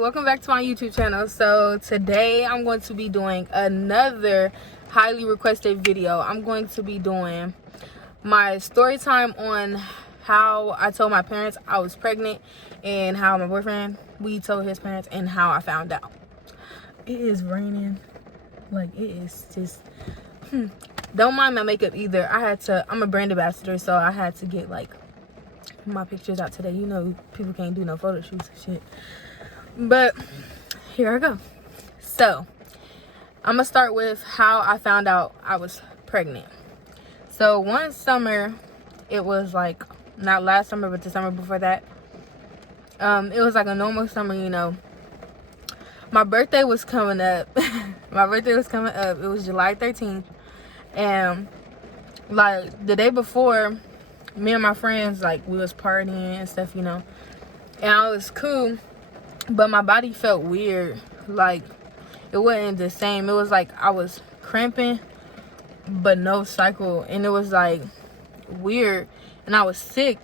welcome back to my YouTube channel. So today I'm going to be doing another highly requested video. I'm going to be doing my story time on how I told my parents I was pregnant and how my boyfriend, we told his parents, and how I found out. It is raining, like it is just don't mind my makeup either. I'm a brand ambassador, so I had to get like my pictures out today. You know, people can't do no photo shoots and shit, but here I go. So I'm gonna start with how I found out I was pregnant. So one summer, it was like not last summer but the summer before that, it was like a normal summer, you know. My birthday was coming up. It was July 13th, and like the day before, me and my friends, like, we was partying and stuff, you know, and I was cool, but my body felt weird. Like, it wasn't the same. It was like I was cramping but no cycle, and it was like weird, and I was sick.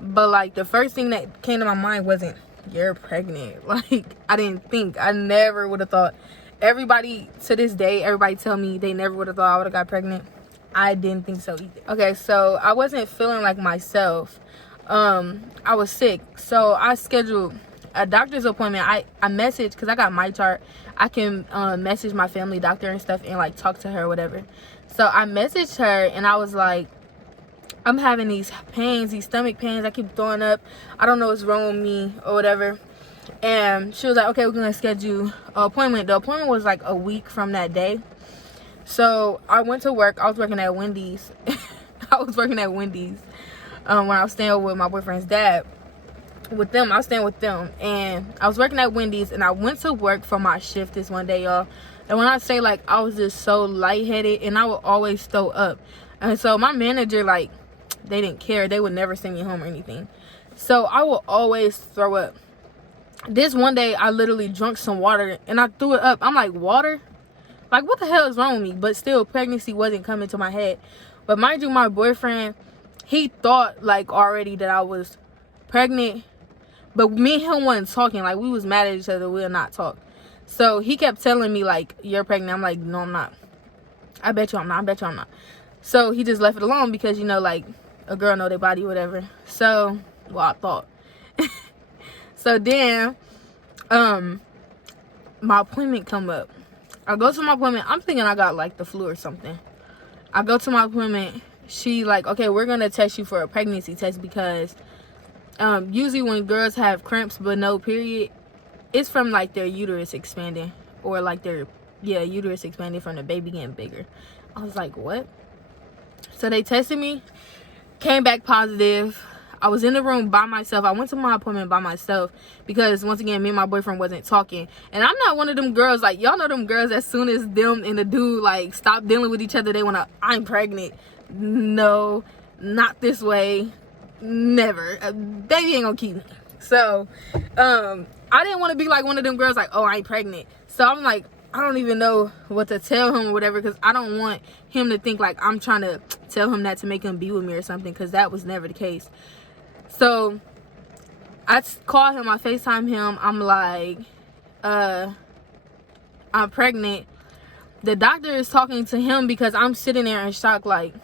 But like the first thing that came to my mind wasn't, you're pregnant. Like, I never would have thought. Everybody to this day, everybody tell me they never would have thought I would have got pregnant. I didn't think so either. Okay, so I wasn't feeling like myself. I was sick, so I scheduled a doctor's appointment. I messaged, because I got my chart. I can message my family doctor and stuff and like talk to her or whatever. So I messaged her and I was like, I'm having these pains, these stomach pains. I keep throwing up. I don't know what's wrong with me or whatever. And she was like, okay, we're gonna schedule an appointment. The appointment was like a week from that day. So I went to work. I was working at Wendy's. When I was staying with my boyfriend's dad. I was staying with them, and I was working at Wendy's, and I went to work for my shift this one day, y'all. And when I say, like, I was just so lightheaded, and I would always throw up. And so my manager, like, they didn't care. They would never send me home or anything. So I would always throw up. This one day, I literally drank some water, and I threw it up. I'm like, water? Like, what the hell is wrong with me? But still, pregnancy wasn't coming to my head. But mind you, my boyfriend, he thought, like, already that I was pregnant. But me and him wasn't talking. Like, we was mad at each other. We'll not talk. So he kept telling me, like, you're pregnant. I'm like, no, I'm not. I bet you I'm not. So he just left it alone because, you know, like, a girl know their body, whatever. So, well, I thought. So then, my appointment come up. I go to my appointment. I'm thinking I got, like, the flu or something. I go to my appointment. She like, okay, we're going to test you for a pregnancy test because usually when girls have cramps but no period, it's from, like, their uterus expanding, or, like, their, uterus expanding from the baby getting bigger. I was like, what? So they tested me, came back positive. I was in the room by myself. I went to my appointment by myself because, once again, me and my boyfriend wasn't talking. And I'm not one of them girls, like, y'all know them girls, as soon as them and the dude, like, stop dealing with each other, they want to, I'm pregnant. No, not this way. Never. Baby ain't gonna keep me. So, I didn't want to be like one of them girls, like, oh, I ain't pregnant. So I'm like, I don't even know what to tell him or whatever, because I don't want him to think like I'm trying to tell him that to make him be with me or something, because that was never the case. So I call him, I FaceTime him. I'm like, I'm pregnant. The doctor is talking to him because I'm sitting there in shock, like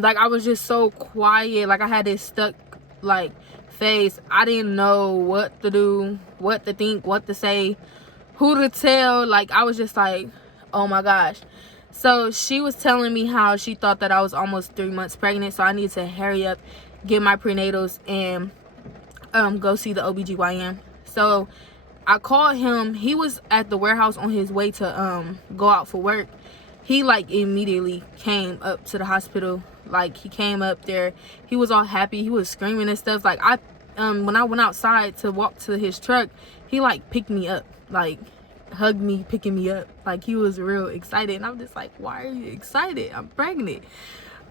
I was just so quiet. Like, I had this stuck, like, face. I didn't know what to do, what to think, what to say, who to tell. Like, I was just like, oh my gosh. So she was telling me how she thought that I was almost 3 months pregnant, so I need to hurry up, get my prenatals, and go see the OBGYN. So I called him. He was at the warehouse on his way to go out for work. He, like, immediately came up to the hospital. Like, he came up there. He was all happy. He was screaming and stuff. Like, when I went outside to walk to his truck, he, like, picked me up. Like, hugged me, picking me up. Like, he was real excited. And I'm just like, why are you excited? I'm pregnant.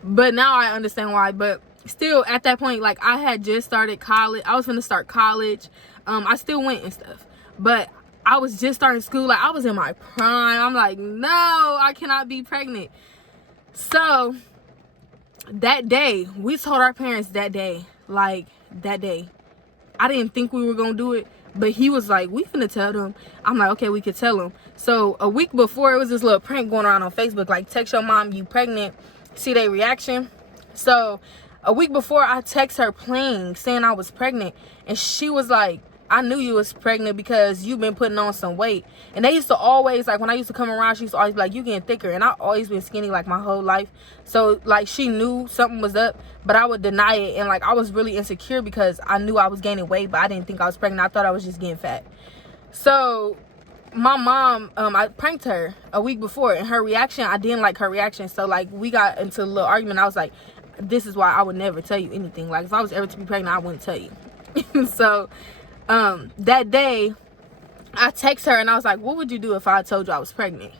But now I understand why. But still, at that point, like, I had just started college. I was going to start college. I still went and stuff. But I was just starting school. Like, I was in my prime. I'm like, no, I cannot be pregnant. So that day, we told our parents that day, like, that day, I didn't think we were gonna do it, but he was like, we finna tell them. I'm like, okay, we could tell them. So a week before, it was this little prank going around on Facebook, like, text your mom you pregnant, see their reaction. So a week before, I text her playing, saying I was pregnant, and she was like, I knew you was pregnant because you've been putting on some weight. And they used to always, like, when I used to come around, she used to always be like, you getting thicker. And I always been skinny, like, my whole life. So, like, she knew something was up, but I would deny it. And, like, I was really insecure because I knew I was gaining weight, but I didn't think I was pregnant. I thought I was just getting fat. So my mom, I pranked her a week before, and her reaction, I didn't like her reaction. So, like, we got into a little argument. I was like, this is why I would never tell you anything. Like, if I was ever to be pregnant, I wouldn't tell you. So that day, I text her and I was like, what would you do if I told you I was pregnant?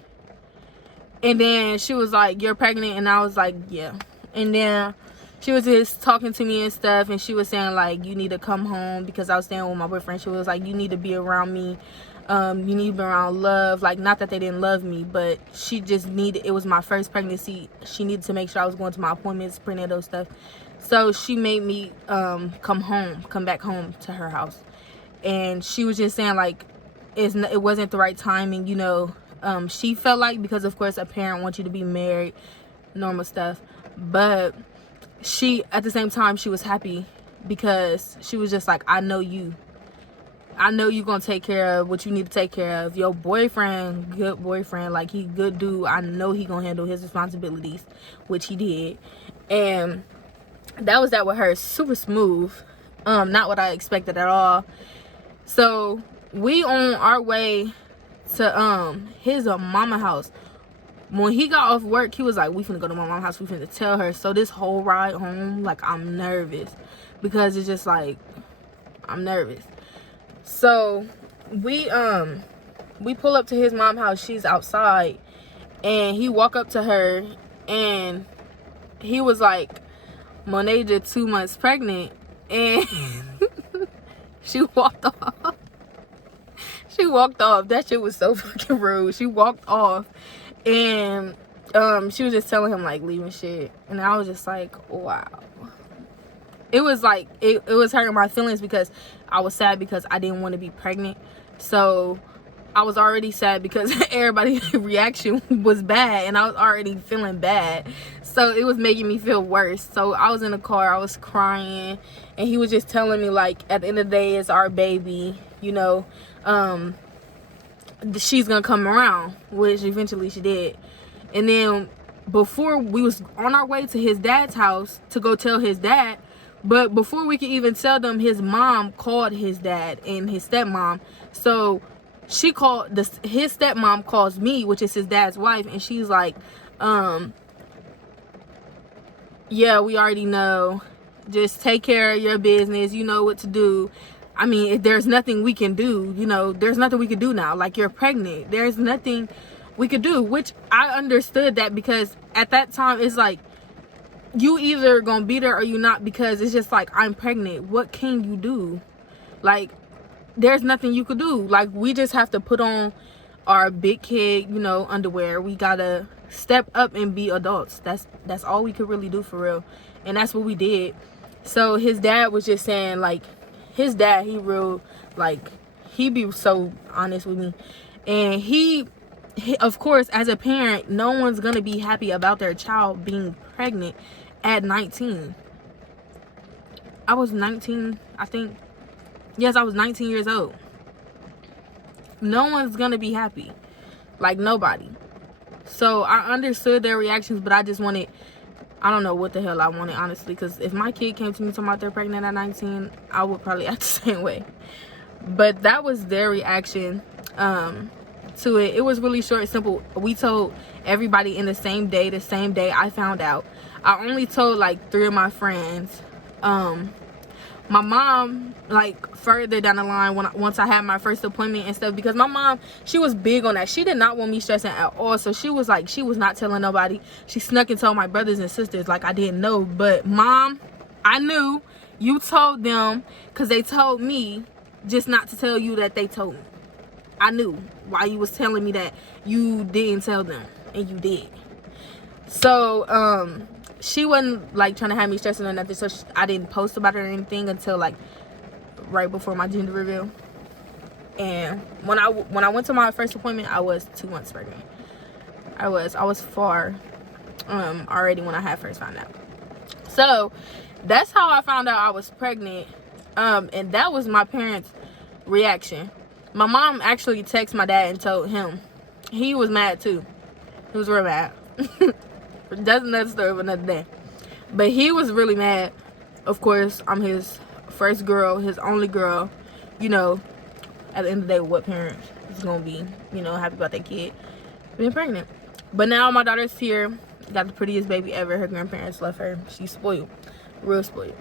And then she was like, you're pregnant? And I was like, yeah. And then she was just talking to me and stuff, and she was saying, like, you need to come home, because I was staying with my boyfriend. She was like, you need to be around me. You need to be around love. Like, not that they didn't love me, but she just needed, it was my first pregnancy. She needed to make sure I was going to my appointments, prenatal stuff. So she made me come back home to her house. And she was just saying, like, it wasn't the right timing, you know. She felt like, because of course a parent wants you to be married, normal stuff, but she, at the same time, she was happy because she was just like, I know you gonna take care of what you need to take care of. Your boyfriend, good boyfriend, like, he good dude. I know he gonna handle his responsibilities, which he did. And that was that with her. Super smooth. Not what I expected at all. So we on our way to his mama house. When he got off work, he was like, we finna go to my mom's house, we finna tell her. So this whole ride home, like, I'm nervous, because it's just like, I'm nervous. So we pull up to his mom's house. She's outside, and he walk up to her, and he was like, Mone'Ja 2 months pregnant. And she walked off. She walked off. That shit was so fucking rude. She walked off, and she was just telling him, like, leaving shit. And I was just like, wow. It was like, it was hurting my feelings, because I was sad because I didn't want to be pregnant. So I was already sad because everybody's reaction was bad, and I was already feeling bad. So it was making me feel worse. So I was in the car, I was crying, and he was just telling me, like, at the end of the day, it's our baby, you know. She's gonna come around, which eventually she did. And then before, we was on our way to his dad's house to go tell his dad, but before we could even tell them, his mom called his dad and his stepmom. So she called, his stepmom calls me, which is his dad's wife, and she's like, yeah, we already know, just take care of your business, you know what to do. I mean, if there's nothing we can do, you know, there's nothing we could do now. Like, you're pregnant, there's nothing we could do. Which I understood that, because at that time, it's like, you either gonna beat her or you not, because it's just like, I'm pregnant, what can you do? Like, there's nothing you could do. Like, we just have to put on our big kid, you know, underwear. We gotta step up and be adults. That's all we could really do, for real. And that's what we did. So his dad was just saying, like, his dad, he real, like, he be so honest with me. And he of course, as a parent, no one's gonna be happy about their child being pregnant at 19. I was 19, I think. Yes, I was 19 years old. No one's gonna be happy. Like, nobody. So I understood their reactions, but I just wanted, I don't know what the hell I wanted, honestly, because if my kid came to me talking about they're pregnant at 19, I would probably act the same way. But that was their reaction to it. It was really short and simple. We told everybody in the same day I found out. I only told like 3 of my friends. My mom, like, further down the line, once I had my first appointment and stuff, because my mom, she was big on that. She did not want me stressing at all. So she was like, she was not telling nobody. She snuck and told my brothers and sisters, like, I didn't know. But Mom, I knew. You told them, because they told me, just not to tell you that they told me. I knew why you was telling me that you didn't tell them, and you did. So she wasn't like trying to have me stressing or nothing, so I didn't post about it or anything until like right before my gender reveal. And when I went to my first appointment, I was 2 months pregnant. I was far already when I had first found out. So that's how I found out I was pregnant. And that was my parents' reaction. My mom actually texted my dad and told him. He was mad too. He was real mad. That's another story of another day. But he was really mad. Of course, I'm his first girl, his only girl. You know, at the end of the day, what parent is gonna be, you know, happy about their kid being pregnant? But now my daughter's here, got the prettiest baby ever. Her grandparents left her. She's spoiled, real spoiled.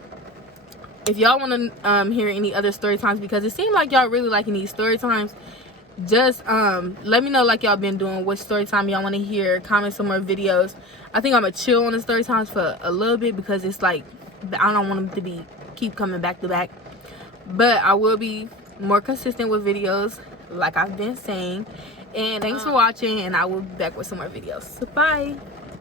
If y'all want to hear any other story times, because it seemed like y'all really liking these story times, just let me know like y'all been doing, what story time y'all want to hear. Comment some more videos. I think I'm gonna chill on the story times for a little bit, because it's like I don't want them to keep coming back to back. But I will be more consistent with videos, like I've been saying. And thanks for watching, and I will be back with some more videos. So bye.